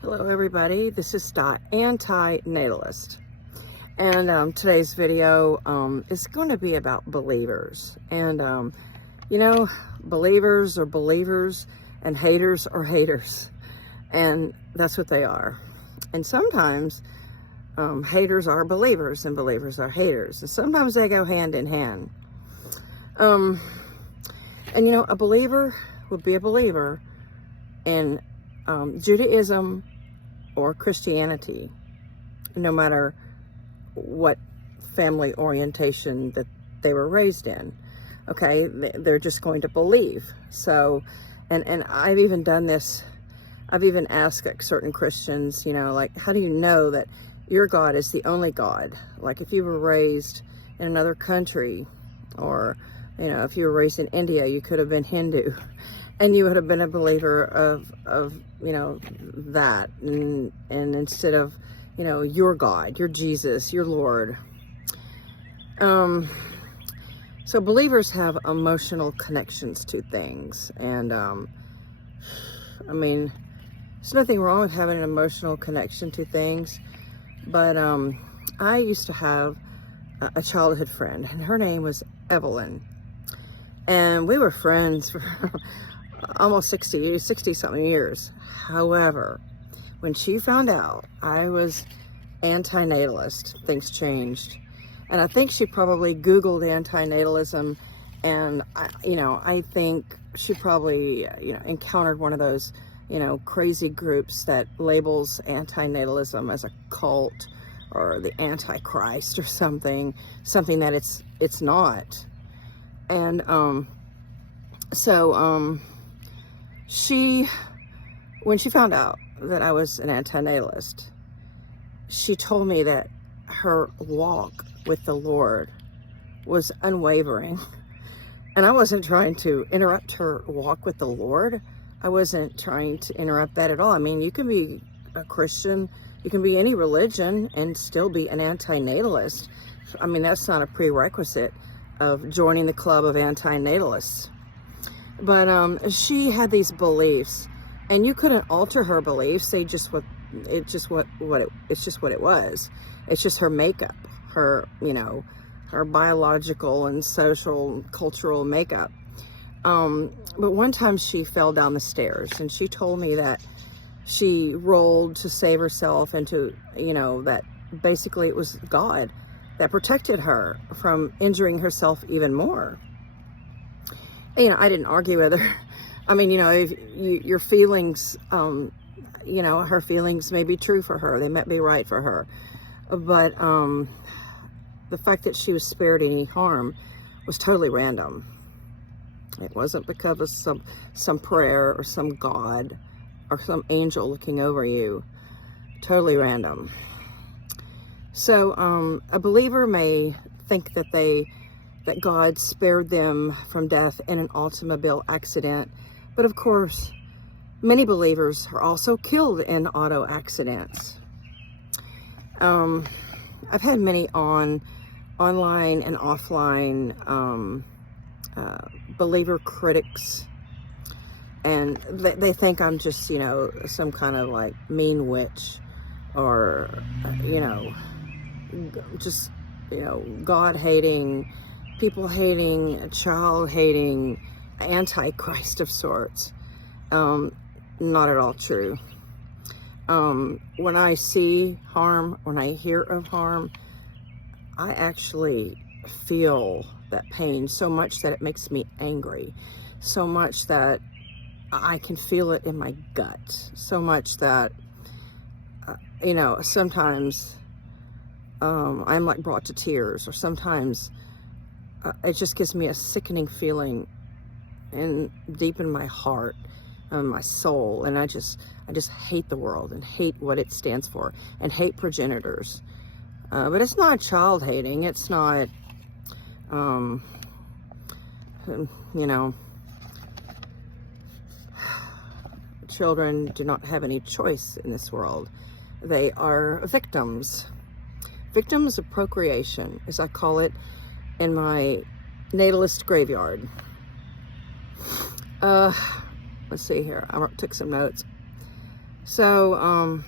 Hello everybody, this is Dot, anti-natalist, and today's video is going to be about believers, and believers are believers and haters are haters, and that's what they are. And sometimes haters are believers and believers are haters, and sometimes they go hand in hand. A believer would be a believer in Judaism or Christianity, no matter what family orientation that they were raised in. Okay, they're just going to believe. So, and I've even done this. I've even asked like certain Christians, like, how do you know that your God is the only God? Like, if you were raised in another country, or if you were raised in India, you could have been Hindu, and you would have been a believer of that, and instead of your God, your Jesus, your Lord. So believers have emotional connections to things, and there's nothing wrong with having an emotional connection to things, but I used to have a childhood friend, and her name was Evelyn, and we were friends for almost 60 something years. However, when she found out I was anti-natalist, things changed. And I think she probably Googled anti-natalism, and I think she probably encountered one of those crazy groups that labels anti-natalism as a cult or the Antichrist or something that it's not. And when she found out that I was an anti-natalist, she told me that her walk with the Lord was unwavering. And I wasn't trying to interrupt her walk with the Lord. I wasn't trying to interrupt that at all. I mean, you can be a Christian, you can be any religion and still be an anti-natalist. I mean, that's not a prerequisite of joining the club of anti-natalists. But she had these beliefs, and you couldn't alter her beliefs. It's just what it was. It's just her makeup, her her biological and social cultural makeup. But one time she fell down the stairs, and she told me that she rolled to save herself, and to that basically it was God that protected her from injuring herself even more. I didn't argue with her. I mean, if your feelings, her feelings may be true for her. They might be right for her. But the fact that she was spared any harm was totally random. It wasn't because of some prayer or some God or some angel looking over you. Totally random. So a believer may think that God spared them from death in an automobile accident. But of course, many believers are also killed in auto accidents. I've had many online and offline believer critics, and they think I'm just, some kind of like mean witch, or, just, God hating, people hating, child hating, antichrist of sorts. Not at all true. When I see harm, when I hear of harm, I actually feel that pain so much that it makes me angry, so much that I can feel it in my gut, so much that sometimes I'm like brought to tears, or sometimes it just gives me a sickening feeling deep in my heart, my soul, and I just hate the world and hate what it stands for, and hate progenitors. But it's not child hating. It's not, children do not have any choice in this world. They are victims of procreation, as I call it in my natalist graveyard. Let's see here. I took some notes. So,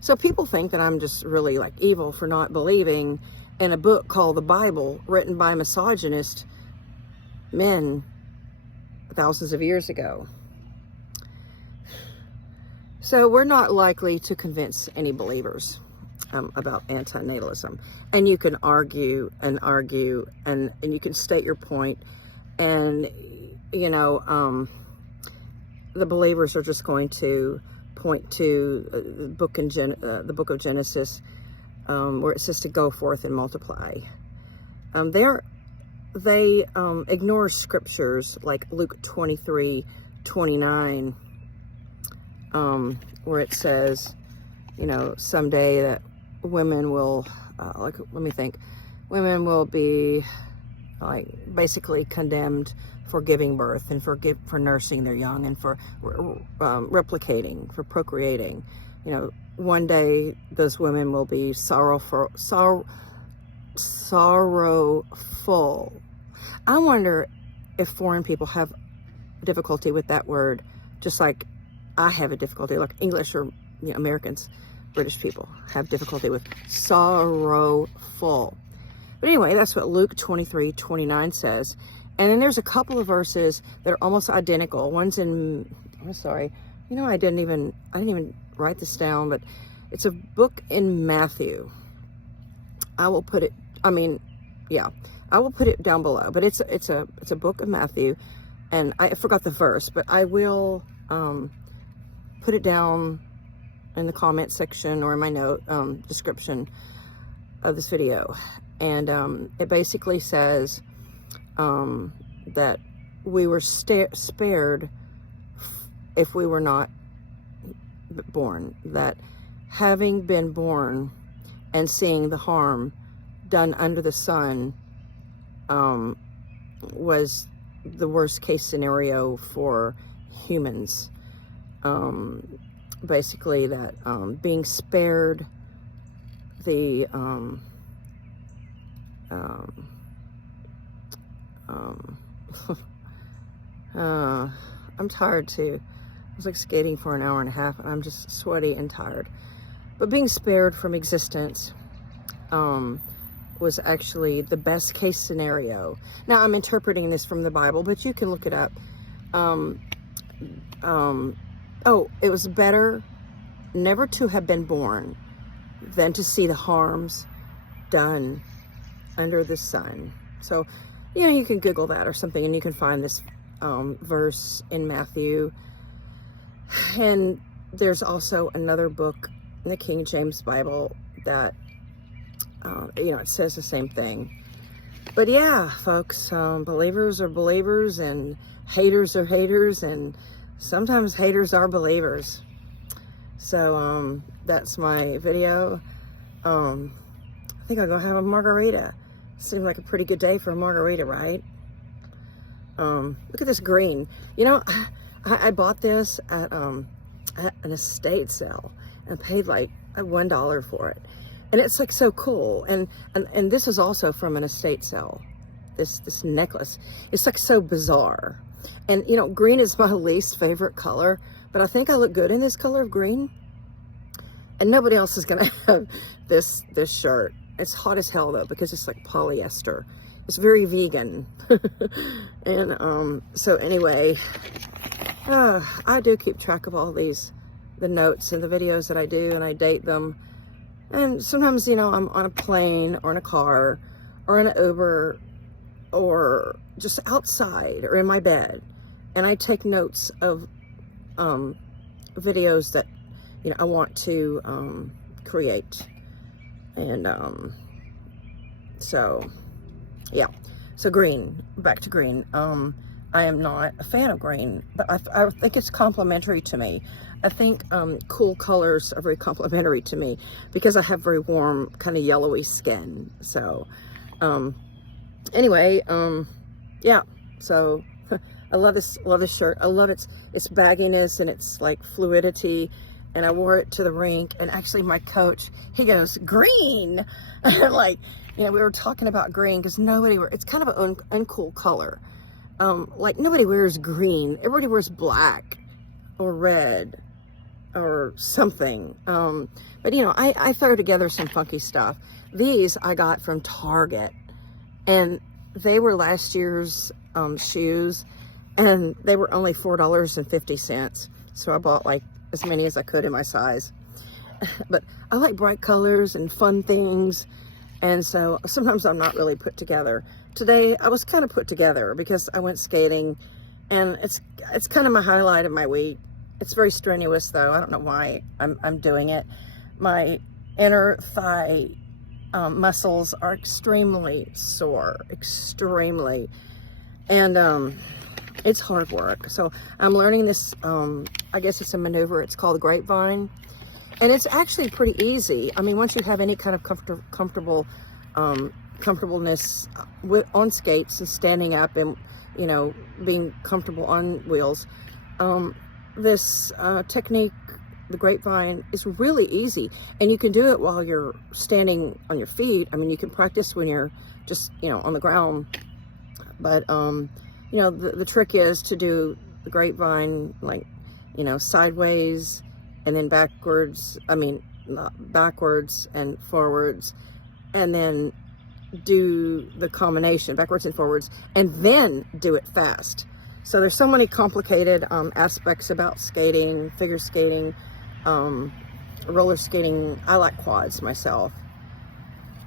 so people think that I'm just really like evil for not believing in a book called the Bible, written by misogynist men thousands of years ago. So we're not likely to convince any believers about antinatalism. And you can argue and argue, and you can state your point, and you know, the believers are just going to point to the book of Genesis, where it says to go forth and multiply. They ignore scriptures like Luke 23:29, where it says, you know, someday that women will, women will be like basically condemned for giving birth and for nursing their young and for replicating, for procreating. You know, one day those women will be sorrowful. I wonder if foreign people have difficulty with that word, just like I have a difficulty, like English or, you know, Americans, British people have difficulty with sorrowful. But anyway, that's what Luke 23:29 says. And then there's a couple of verses that are almost identical. One's in, I'm sorry, you know, I didn't even write this down, but it's a book in Mathew. I will put it, I will put it down below, but it's a book of Mathew, and I forgot the verse, but I will put it down in the comment section or in my note description of this video. And it basically says that we were spared if we were not born, that having been born and seeing the harm done under the sun was the worst case scenario for humans. Basically that being spared the I'm tired too. I was like skating for an hour and a half and I'm just sweaty and tired. But being spared from existence was actually the best case scenario. Now I'm interpreting this from the Bible, but you can look it up. It was better never to have been born than to see the harms done under the sun. So, you know, you can Google that or something and you can find this verse in Mathew. And there's also another book in the King James Bible that, you know, it says the same thing. But yeah, folks, believers are believers and haters are haters, and sometimes haters are believers. So that's my video. I think I'll go have a margarita. Seemed like a pretty good day for a margarita, right? Look at this green. You know, I bought this at an estate sale and paid like $1 for it. And it's like so cool. And this is also from an estate sale. This necklace. It's like so bizarre. And you know, green is my least favorite color, but I think I look good in this color of green. And nobody else is gonna have this shirt. It's hot as hell though, because it's like polyester. It's very vegan. And so anyway, I do keep track of all these, the notes and the videos that I do, and I date them. And sometimes, you know, I'm on a plane or in a car or in an Uber or just outside or in my bed, and I take notes of videos that, you know, I want to create. And so yeah, so green, back to green. I am not a fan of green, but I think it's complimentary to me. I think cool colors are very complimentary to me because I have very warm, kind of yellowy skin. So anyway, yeah, so I love this shirt. I love its bagginess and its like fluidity. And I wore it to the rink, and actually my coach, he goes, green. Like, you know, we were talking about green because it's kind of an uncool color. Like nobody wears green. Everybody wears black or red. or something. But you know, I throw together some funky stuff. These I got from Target, and they were last year's shoes, and they were only $4.50. So I bought like as many as I could in my size. But I like bright colors and fun things, and so sometimes I'm not really put together. Today I was kind of put together because I went skating, and it's kind of my highlight of my week. It's very strenuous though. I don't know why I'm doing it. My inner thigh muscles are extremely sore, extremely, and it's hard work. So I'm learning this, I guess it's a maneuver. It's called the grapevine, and it's actually pretty easy. I mean, once you have any kind of comfortableness on skates and standing up and, you know, being comfortable on wheels, this technique, the grapevine, is really easy, and you can do it while you're standing on your feet. I mean, you can practice when you're just, you know, on the ground, but you know, the trick is to do the grapevine, like, you know, sideways and then backwards. I mean, not backwards and forwards, and then do the combination backwards and forwards, and then do it fast. So there's so many complicated aspects about skating, figure skating, roller skating. I like quads myself,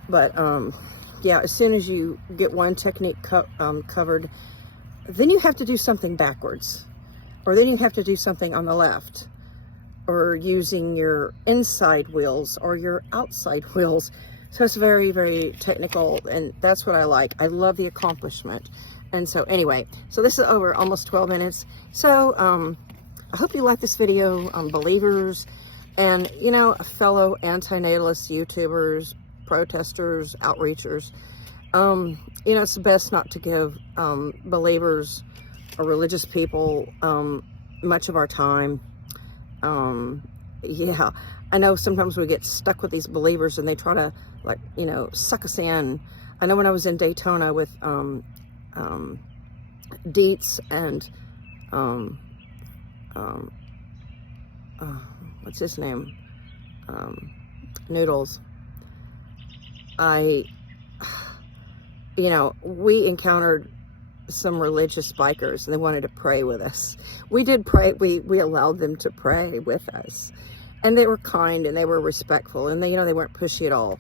but yeah, as soon as you get one technique covered, then you have to do something backwards, or then you have to do something on the left, or using your inside wheels or your outside wheels. So it's very, very technical, and that's what I like. I love the accomplishment. And so anyway, so this is over almost 12 minutes. So I hope you like this video, believers, and, you know, fellow antinatalist YouTubers, protesters, outreachers. You know, it's best not to give believers or religious people much of our time. Yeah, I know sometimes we get stuck with these believers and they try to, like, you know, suck us in. I know when I was in Daytona with Dietz and what's his name, Noodles, you know, we encountered some religious bikers, and they wanted to pray with us. We did pray. We allowed them to pray with us, and they were kind and they were respectful, and they, you know, they weren't pushy at all.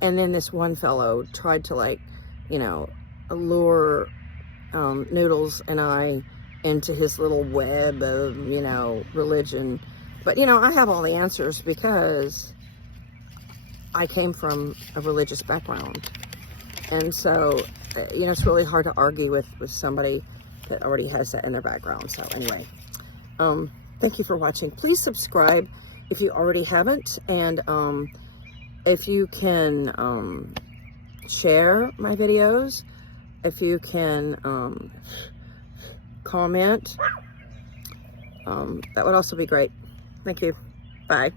And then this one fellow tried to, like, you know, allure Noodles and I into his little web of, you know, religion. But, you know, I have all the answers because I came from a religious background. And so, you know, it's really hard to argue with somebody that already has that in their background. So anyway, thank you for watching. Please subscribe if you already haven't. And if you can share my videos, if you can comment, that would also be great. Thank you. Bye.